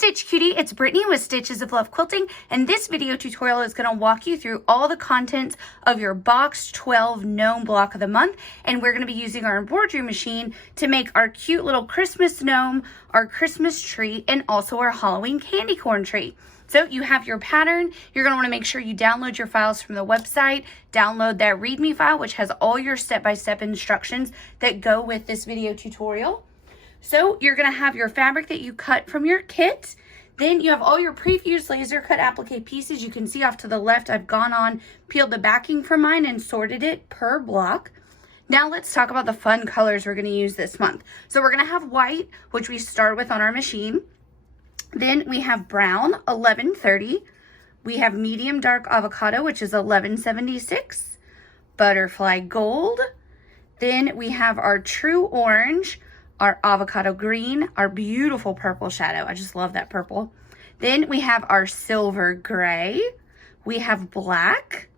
Stitch Cutie, it's Brittany with Stitches of Love Quilting, and this video tutorial is going to walk you through all the contents of your Box 12 Gnome block of the month, and we're going to be using our embroidery machine to make our cute little Christmas gnome, our Christmas tree, and also our Halloween candy corn tree. So you have your pattern. You're going to want to make sure you download your files from the website, download that README file, which has all your step-by-step instructions that go with this video tutorial. So you're going to have your fabric that you cut from your kit. Then you have all your prefused laser cut applique pieces. You can see off to the left, I've gone on, peeled the backing from mine and sorted it per block. Now let's talk about the fun colors we're going to use this month. So we're going to have white, which we start with on our machine. Then we have brown, 1130. We have medium dark avocado, which is 1176. Butterfly gold. Then we have our true orange, our avocado green, our beautiful purple shadow. I just love that purple. Then we have our silver gray. We have black.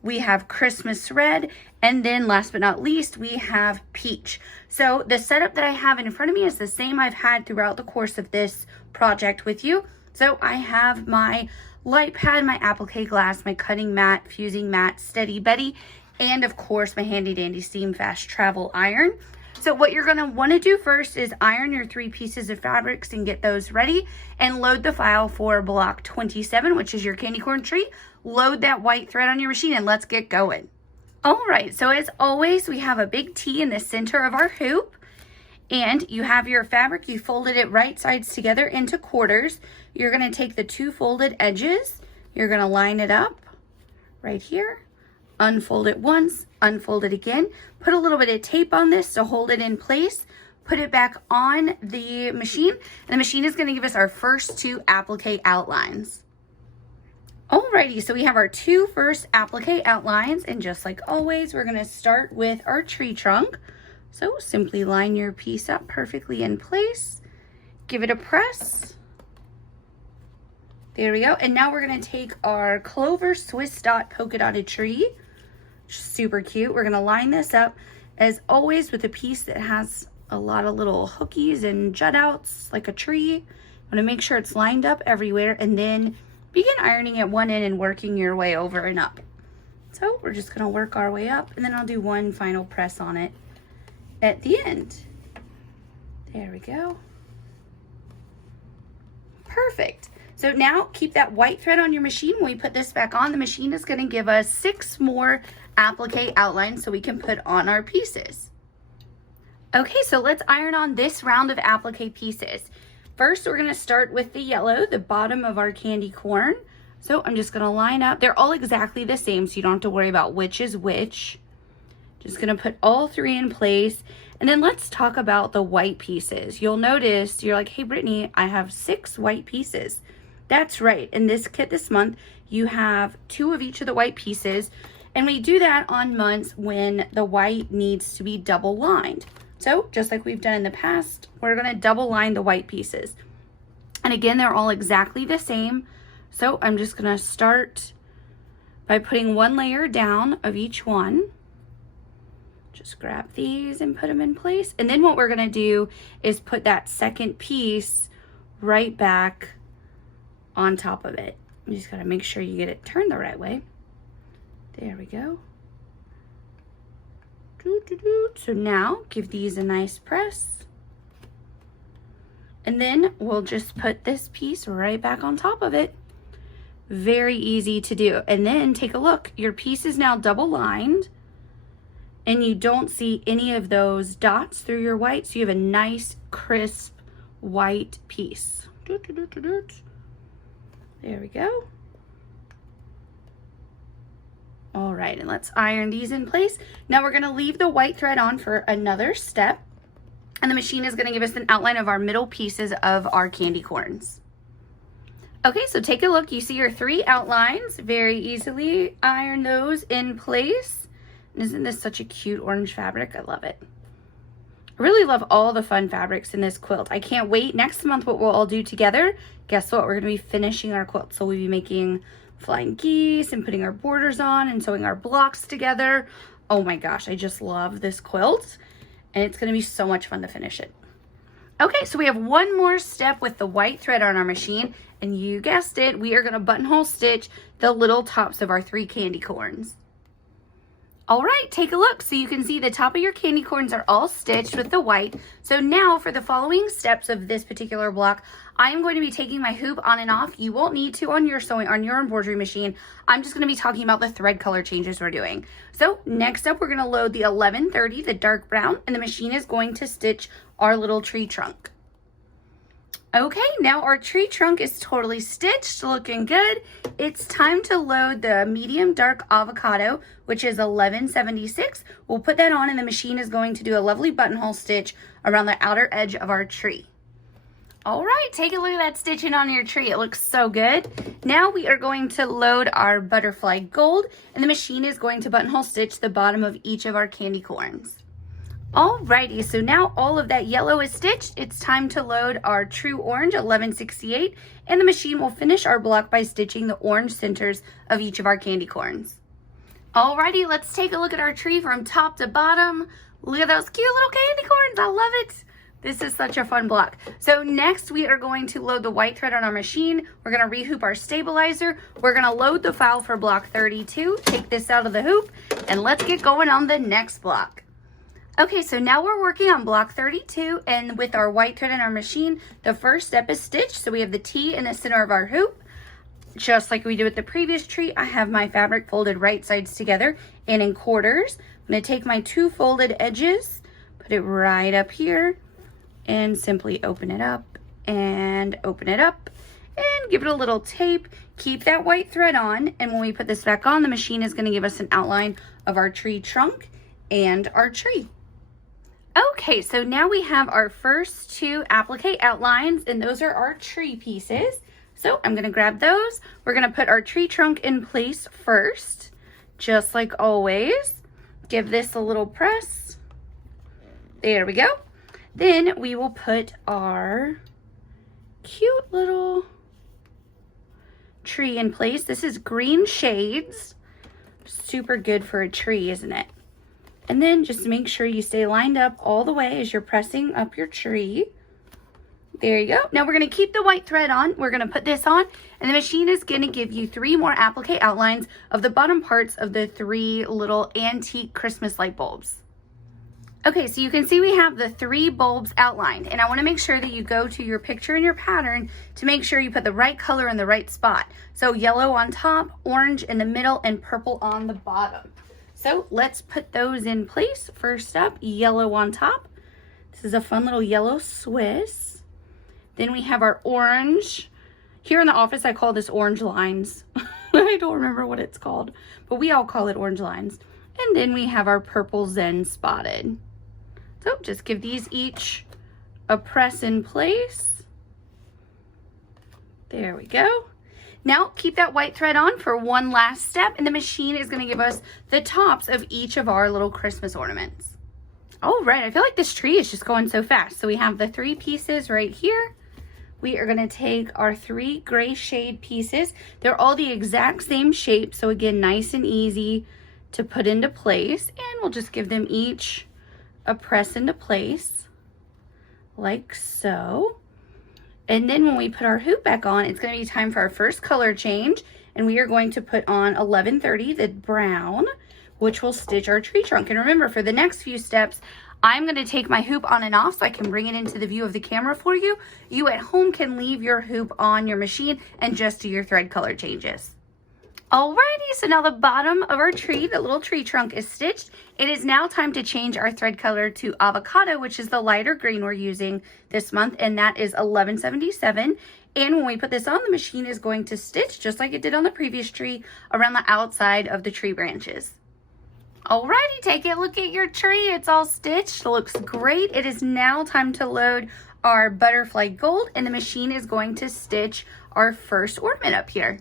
We have Christmas red. And then last but not least, we have peach. So the setup that I have in front of me is the same I've had throughout the course of this project with you. So I have my light pad, my applique glass, my cutting mat, fusing mat, Steady Betty, and of course my handy dandy steam fast travel iron. So what you're going to want to do first is iron your 3 pieces of fabrics and get those ready and load the file for block 27, which is your candy corn tree. Load that white thread on your machine and let's get going. All right, so as always, we have a big T in the center of our hoop, and you have your fabric. You folded it right sides together into quarters. You're going to take the 2 folded edges. You're going to line it up right here. Unfold it once, unfold it again, put a little bit of tape on this to hold it in place, put it back on the machine, and the machine is going to give us our first 2 applique outlines. Alrighty, so we have our 2 first applique outlines, and just like always, we're going to start with our tree trunk. So simply line your piece up perfectly in place, give it a press. There we go, and now we're going to take our clover Swiss dot polka dotted tree. Super cute. We're going to line this up as always with a piece that has a lot of little hookies and jut outs like a tree. I'm going to make sure it's lined up everywhere and then begin ironing at one end and working your way over and up. So we're just going to work our way up and then I'll do one final press on it at the end. There we go. Perfect. So now keep that white thread on your machine. When we put this back on, the machine is going to give us 6 more applique outlines so we can put on our pieces. Okay, so let's iron on this round of applique pieces. First, we're going to start with the yellow, the bottom of our candy corn. So I'm just going to line up. They're all exactly the same, so you don't have to worry about which is which. Just going to put all 3 in place. And then let's talk about the white pieces. You'll notice, you're like, hey, Brittany, I have 6 white pieces. That's right. In this kit this month, you have 2 of each of the white pieces. And we do that on months when the white needs to be double lined. So just like we've done in the past, we're going to double line the white pieces. And again, they're all exactly the same. So I'm just going to start by putting 1 layer down of each one. Just grab these and put them in place. And then what we're going to do is put that second piece right back on top of it. You just got to make sure you get it turned the right way. There we go. So now give these a nice press. And then we'll just put this piece right back on top of it. Very easy to do. And then take a look. Your piece is now double lined and you don't see any of those dots through your white. So you have a nice crisp white piece. There we go. All right, and let's iron these in place. Now we're going to leave the white thread on for another step, and the machine is going to give us an outline of our middle pieces of our candy corns. Okay, so take a look. You see your 3 outlines. Very easily iron those in place. And isn't this such a cute orange fabric? I love it. I really love all the fun fabrics in this quilt. I can't wait. Next month, what we'll all do together, guess what? We're going to be finishing our quilt. So we'll be making flying geese and putting our borders on and sewing our blocks together. Oh my gosh, I just love this quilt. And it's going to be so much fun to finish it. Okay, so we have one more step with the white thread on our machine, and you guessed it, we are gonna buttonhole stitch the little tops of our 3 candy corns. All right, take a look. So you can see the top of your candy corns are all stitched with the white. So now for the following steps of this particular block, I am going to be taking my hoop on and off. You won't need to on your embroidery machine. I'm just going to be talking about the thread color changes we're doing. So next up, we're going to load the 1130, the dark brown, and the machine is going to stitch our little tree trunk. Okay, now our tree trunk is totally stitched, looking good. It's time to load the medium dark avocado, which is 1176. We'll put that on and the machine is going to do a lovely buttonhole stitch around the outer edge of our tree. All right, take a look at that stitching on your tree. It looks so good. Now we are going to load our butterfly gold and the machine is going to buttonhole stitch the bottom of each of our candy corns. Alrighty, so now all of that yellow is stitched. It's time to load our true orange 1168 and the machine will finish our block by stitching the orange centers of each of our candy corns. Alrighty, let's take a look at our tree from top to bottom. Look at those cute little candy corns. I love it. This is such a fun block. So next we are going to load the white thread on our machine. We're gonna rehoop our stabilizer. We're gonna load the file for block 32, take this out of the hoop, and let's get going on the next block. Okay, so now we're working on block 32, and with our white thread in our machine, the first step is stitch. So we have the T in the center of our hoop. Just like we did with the previous tree, I have my fabric folded right sides together and in quarters. I'm gonna take my 2 folded edges, put it right up here, and simply open it up and open it up and give it a little tape. Keep that white thread on, and when we put this back on, the machine is gonna give us an outline of our tree trunk and our tree. Okay, so now we have our first 2 applique outlines, and those are our tree pieces. So I'm gonna grab those. We're gonna put our tree trunk in place first, just like always. Give this a little press. There we go. Then we will put our cute little tree in place. This is green shades. Super good for a tree, isn't it? And then just make sure you stay lined up all the way as you're pressing up your tree. There you go. Now we're going to keep the white thread on. We're going to put this on, and the machine is going to give you 3 more applique outlines of the bottom parts of the 3 little antique Christmas light bulbs. Okay, so you can see we have the 3 bulbs outlined, and I want to make sure that you go to your picture and your pattern to make sure you put the right color in the right spot. So yellow on top, orange in the middle, and purple on the bottom. So let's put those in place. First up, yellow on top. This is a fun little yellow Swiss. Then we have our orange. Here in the office, I call this orange lines. I don't remember what it's called, but we all call it orange lines. And then we have our purple Zen spotted. So just give these each a press in place. There we go. Now keep that white thread on for one last step, and the machine is going to give us the tops of each of our little Christmas ornaments. All right, I feel like this tree is just going so fast. So we have the 3 pieces right here. We are going to take our 3 gray shade pieces. They're all the exact same shape, so again, nice and easy to put into place, and we'll just give them each a press into place like so. And then when we put our hoop back on, it's going to be time for our first color change, and we are going to put on 1130, the brown, which will stitch our tree trunk. And remember, for the next few steps, I'm going to take my hoop on and off so I can bring it into the view of the camera for you. You at home can leave your hoop on your machine and just do your thread color changes. Alrighty, so now the bottom of our tree, the little tree trunk, is stitched. It is now time to change our thread color to avocado, which is the lighter green we're using this month, and that is 1177. And when we put this on, the machine is going to stitch, just like it did on the previous tree, around the outside of the tree branches. Alrighty, take a look at your tree. It's all stitched. It looks great. It is now time to load our butterfly gold, and the machine is going to stitch our first ornament up here.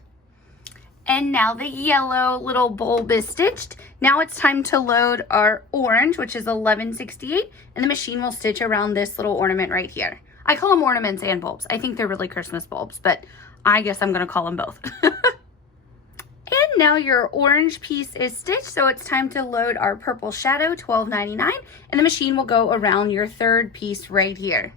And now the yellow little bulb is stitched. Now it's time to load our orange, which is 1168, and the machine will stitch around this little ornament right here. I call them ornaments and bulbs. I think they're really Christmas bulbs, but I guess I'm gonna call them both. And now your orange piece is stitched, so it's time to load our purple shadow, 12.99, and the machine will go around your third piece right here.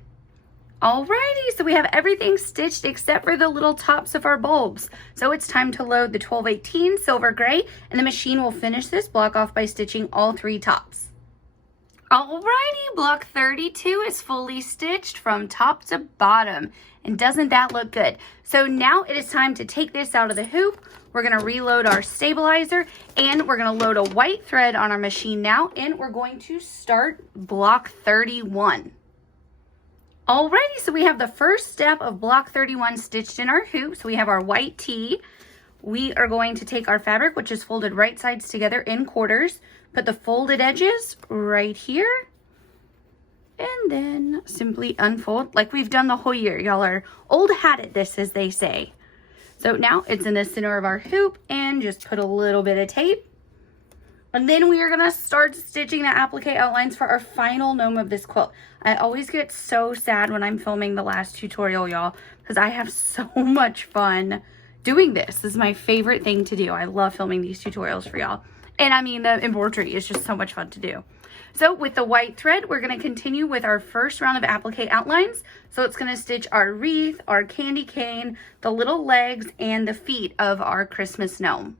Alrighty, so we have everything stitched except for the little tops of our bulbs. So it's time to load the 1218 silver gray, and the machine will finish this block off by stitching all 3 tops. Alrighty, block 32 is fully stitched from top to bottom, and doesn't that look good? So now it is time to take this out of the hoop. We're gonna reload our stabilizer, and we're gonna load a white thread on our machine now, and we're going to start block 31. Alrighty, so we have the first step of block 31 stitched in our hoop. So we have our white tee. We are going to take our fabric, which is folded right sides together in quarters, put the folded edges right here, and then simply unfold like we've done the whole year. Y'all are old hat at this, as they say. So now it's in the center of our hoop, and just put a little bit of tape. And then we are gonna start stitching the applique outlines for our final gnome of this quilt. I always get so sad when I'm filming the last tutorial, y'all, because I have so much fun doing this. This is my favorite thing to do. I love filming these tutorials for y'all. And I mean, the embroidery is just so much fun to do. So with the white thread, we're gonna continue with our first round of applique outlines. So it's gonna stitch our wreath, our candy cane, the little legs, and the feet of our Christmas gnome.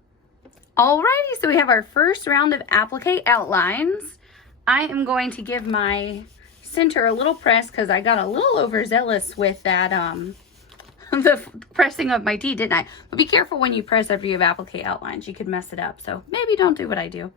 Alrighty, so we have our first round of applique outlines. I am going to give my center a little press because I got a little overzealous with that, the pressing of my tee, didn't I? But be careful when you press after you have applique outlines. You could mess it up, so maybe don't do what I do.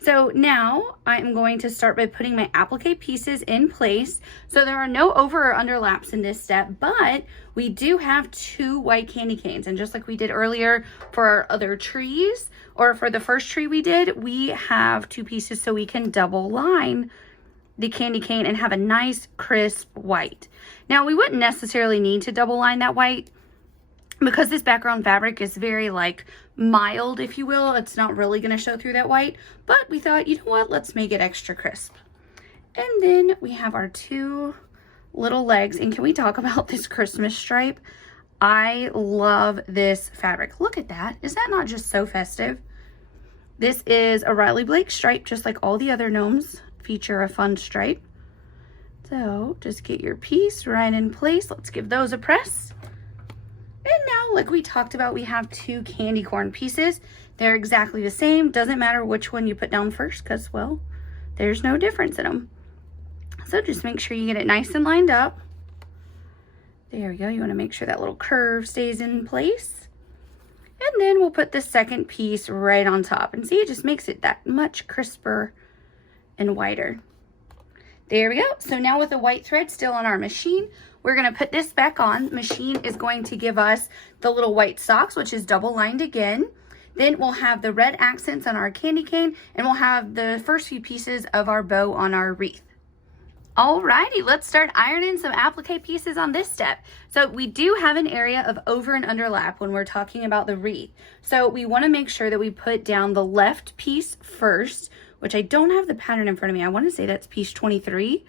So now I'm going to start by putting my applique pieces in place. So there are no over or underlaps in this step, but we do have 2 white candy canes. And just like we did earlier for our other trees, or for the first tree we did, we have 2 pieces so we can double line the candy cane and have a nice crisp white. Now we wouldn't necessarily need to double line that white because this background fabric is very like mild, if you will. It's not really going to show through that white, but we thought, you know what, let's make it extra crisp. And then we have our 2 little legs. And can we talk about this Christmas stripe? I love this fabric. Look at that. Is that not just so festive? This is a Riley Blake stripe, just like all the other gnomes feature a fun stripe. So just get your piece right in place. Let's give those a press. And now, like we talked about, we have 2 candy corn pieces. They're exactly the same. Doesn't matter which one you put down first because, well, there's no difference in them. So just make sure you get it nice and lined up. There we go. You want to make sure that little curve stays in place. And then we'll put the second piece right on top. And see, it just makes it that much crisper and whiter. There we go. So now with the white thread still on our machine, we're going to put this back on. The machine is going to give us the little white socks, which is double lined again. Then we'll have the red accents on our candy cane, and we'll have the first few pieces of our bow on our wreath. Alrighty, let's start ironing some applique pieces on this step. So we do have an area of over and underlap when we're talking about the wreath. So we want to make sure that we put down the left piece first, which I don't have the pattern in front of me. I want to say that's piece 23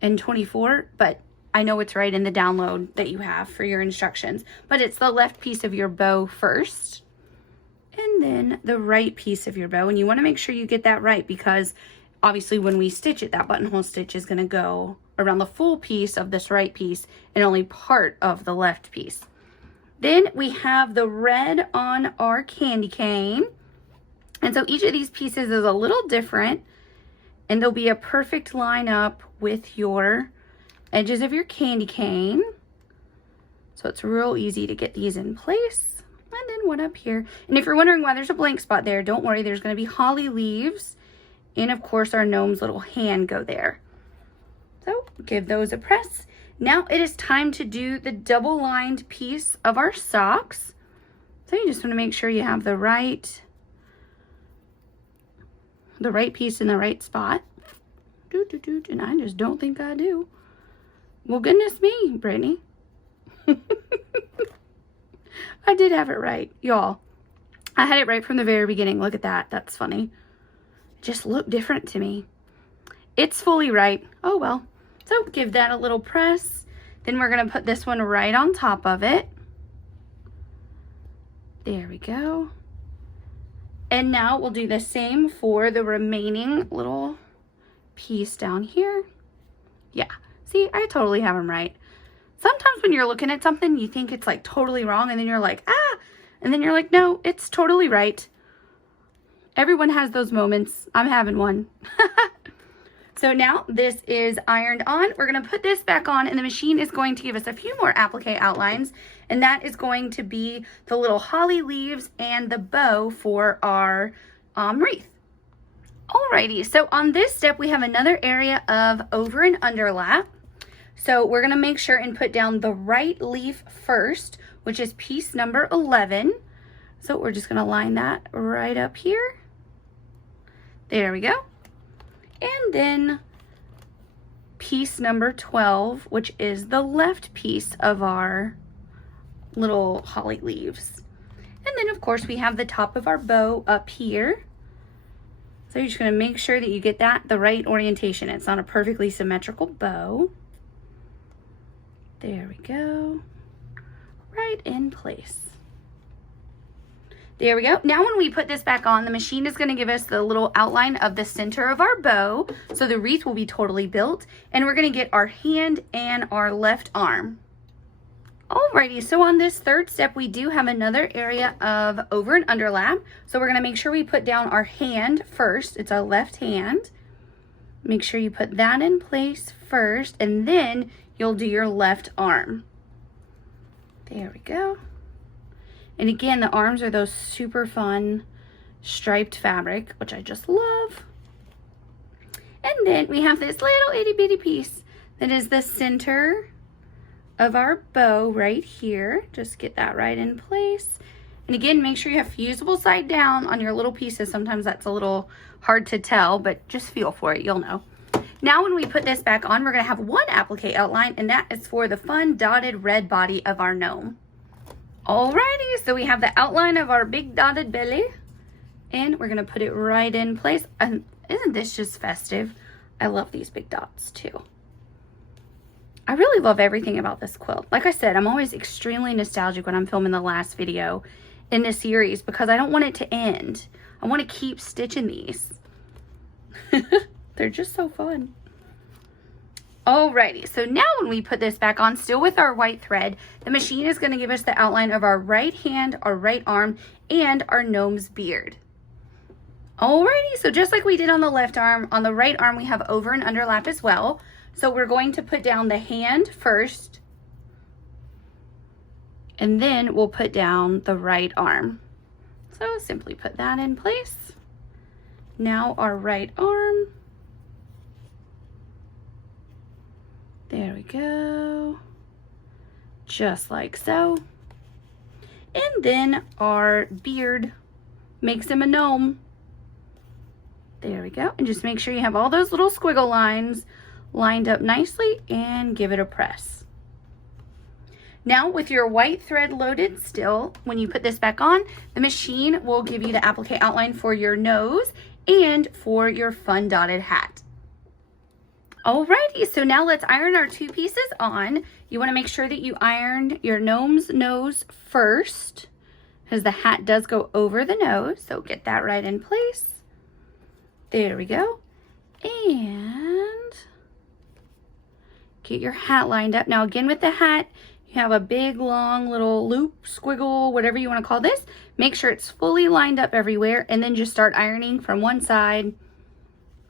and 24, but I know it's right in the download that you have for your instructions. But it's the left piece of your bow first, and then the right piece of your bow. And you want to make sure you get that right because obviously when we stitch it, that buttonhole stitch is going to go around the full piece of this right piece and only part of the left piece. Then we have the red on our candy cane. And so each of these pieces is a little different, and there'll be a perfect line up with your edges of your candy cane. So it's real easy to get these in place. And then one up here. And if you're wondering why there's a blank spot there, don't worry, there's going to be holly leaves. And of course our gnome's little hand go there. So give those a press. Now it is time to do the double lined piece of our socks. So you just want to make sure you have the right piece in the right spot. And I just don't think I do. Well, goodness me, Brittany. I did have it right, y'all. I had it right from the very beginning. Look at that. That's funny. It just looked different to me. It's fully right. Oh, well. So give that a little press. Then we're going to put this one right on top of it. There we go. And now we'll do the same for the remaining little piece down here. Yeah, see, I totally have them right. Sometimes when you're looking at something, you think it's like totally wrong, and then you're like, ah, and then you're like, no, it's totally right. Everyone has those moments. I'm having one. So now this is ironed on. We're gonna put this back on, and the machine is going to give us a few more applique outlines, and that is going to be the little holly leaves and the bow for our wreath. Alrighty, so on this step, we have another area of over and underlap. So we're gonna make sure and put down the right leaf first, which is piece number 11. So we're just gonna line that right up here. There we go. And then piece number 12, which is the left piece of our little holly leaves. And then of course we have the top of our bow up here. So you're just gonna make sure that you get that the right orientation. It's not a perfectly symmetrical bow. There we go, right in place. There we go. Now when we put this back on, the machine is gonna give us the little outline of the center of our bow. So the wreath will be totally built, and we're gonna get our hand and our left arm. Alrighty, so on this third step, we do have another area of over and underlap. So we're gonna make sure we put down our hand first. It's our left hand. Make sure you put that in place first, and then you'll do your left arm. There we go. And again, the arms are those super fun striped fabric, which I just love. And then we have this little itty bitty piece that is the center of our bow right here. Just get that right in place. And again, make sure you have fusible side down on your little pieces. Sometimes that's a little hard to tell, but just feel for it, you'll know. Now when we put this back on, we're gonna have one applique outline, and that is for the fun dotted red body of our gnome. Alrighty, so we have the outline of our big dotted belly, and we're gonna put it right in place. And isn't this just festive? I love these big dots too. I really love everything about this quilt. Like I said, I'm always extremely nostalgic when I'm filming the last video in this series because I don't want it to end. I want to keep stitching these. They're just so fun. Alrighty, so now when we put this back on, still with our white thread, the machine is going to give us the outline of our right hand, our right arm, and our gnome's beard. Alrighty, so just like we did on the left arm, on the right arm we have over and underlap as well. So we're going to put down the hand first, and then we'll put down the right arm. So simply put that in place. Now our right arm. There we go. Just like so. And then our beard makes him a gnome. There we go. And just make sure you have all those little squiggle lines lined up nicely and give it a press. Now with your white thread loaded still, when you put this back on, the machine will give you the applique outline for your nose and for your fun dotted hat. Alrighty, so now let's iron our two pieces on. You want to make sure that you ironed your gnome's nose first, because the hat does go over the nose, so get that right in place. There we go. And get your hat lined up. Now again with the hat, you have a big long little loop, squiggle, whatever you want to call this. Make sure it's fully lined up everywhere, and then just start ironing from one side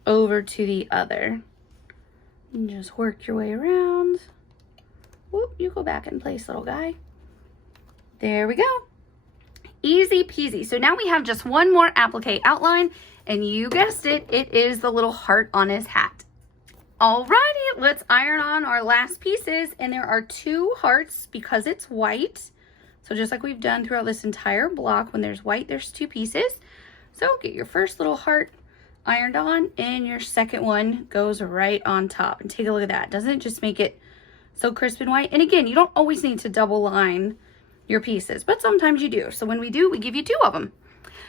over to the other. And just work your way around. Whoop, you go back in place, little guy. There we go. Easy peasy. So now we have just one more applique outline, and you guessed it, it is the little heart on his hat. Alrighty, let's iron on our last pieces, and there are two hearts because it's white. So just like we've done throughout this entire block, when there's white, there's two pieces. So get your first little heart ironed on, and your second one goes right on top. And take a look at that. Doesn't it just make it so crisp and white? And again, you don't always need to double line your pieces, but sometimes you do. So when we do, we give you two of them.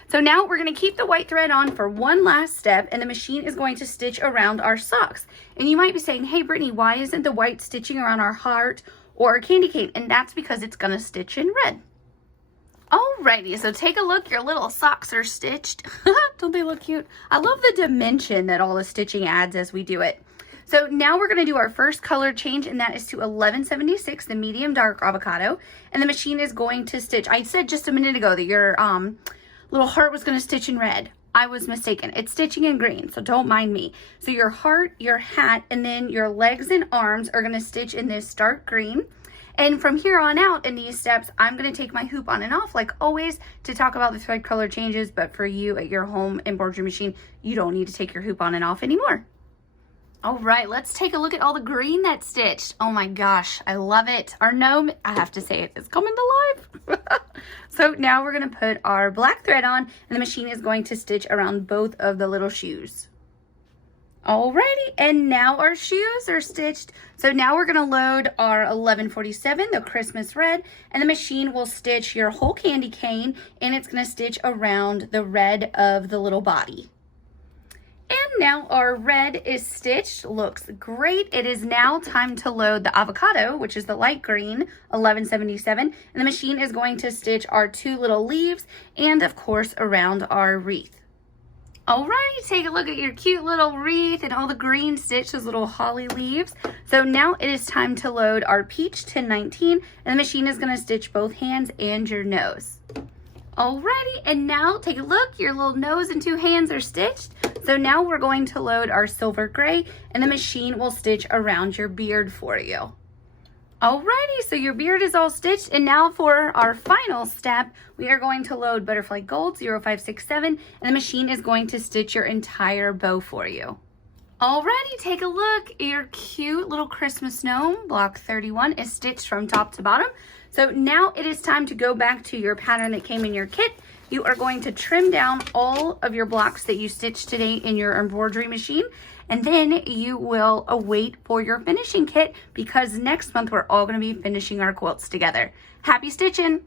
So now we're going to keep the white thread on for one last step, and the machine is going to stitch around our socks. And you might be saying, hey Brittany, why isn't the white stitching around our heart or our candy cane? And that's because it's going to stitch in red. Alrighty, so take a look. Your little socks are stitched. Don't they look cute? I love the dimension that all the stitching adds as we do it. So now we're going to do our first color change, and that is to 1176, the medium dark avocado. And the machine is going to stitch. I said just a minute ago that your little heart was going to stitch in red. I was mistaken. It's stitching in green, so don't mind me. So your heart, your hat, and then your legs and arms are going to stitch in this dark green. And from here on out in these steps, I'm going to take my hoop on and off like always to talk about the thread color changes. But for you at your home embroidery machine, you don't need to take your hoop on and off anymore. All right, let's take a look at all the green that's stitched. Oh my gosh, I love it. Our gnome, I have to say it, is coming to life. So now we're gonna put our black thread on, and the machine is going to stitch around both of the little shoes. Alrighty, and now our shoes are stitched. So now we're gonna load our 1147, the Christmas red, and the machine will stitch your whole candy cane, and it's gonna stitch around the red of the little body. And now our red is stitched, looks great. It is now time to load the avocado, which is the light green, 1177, and the machine is going to stitch our two little leaves and of course around our wreath. Alrighty, take a look at your cute little wreath and all the green stitch, those little holly leaves. So now it is time to load our peach 1019, and the machine is gonna stitch both hands and your nose. Alrighty, and now take a look, your little nose and two hands are stitched. So now we're going to load our silver gray, and the machine will stitch around your beard for you. Alrighty, so your beard is all stitched, and now for our final step, we are going to load butterfly gold 0567, and the machine is going to stitch your entire bow for you. Alrighty, take a look, your cute little Christmas gnome, block 31, is stitched from top to bottom. So now it is time to go back to your pattern that came in your kit. You are going to trim down all of your blocks that you stitched today in your embroidery machine, and then you will await for your finishing kit, because next month we're all going to be finishing our quilts together. Happy stitching!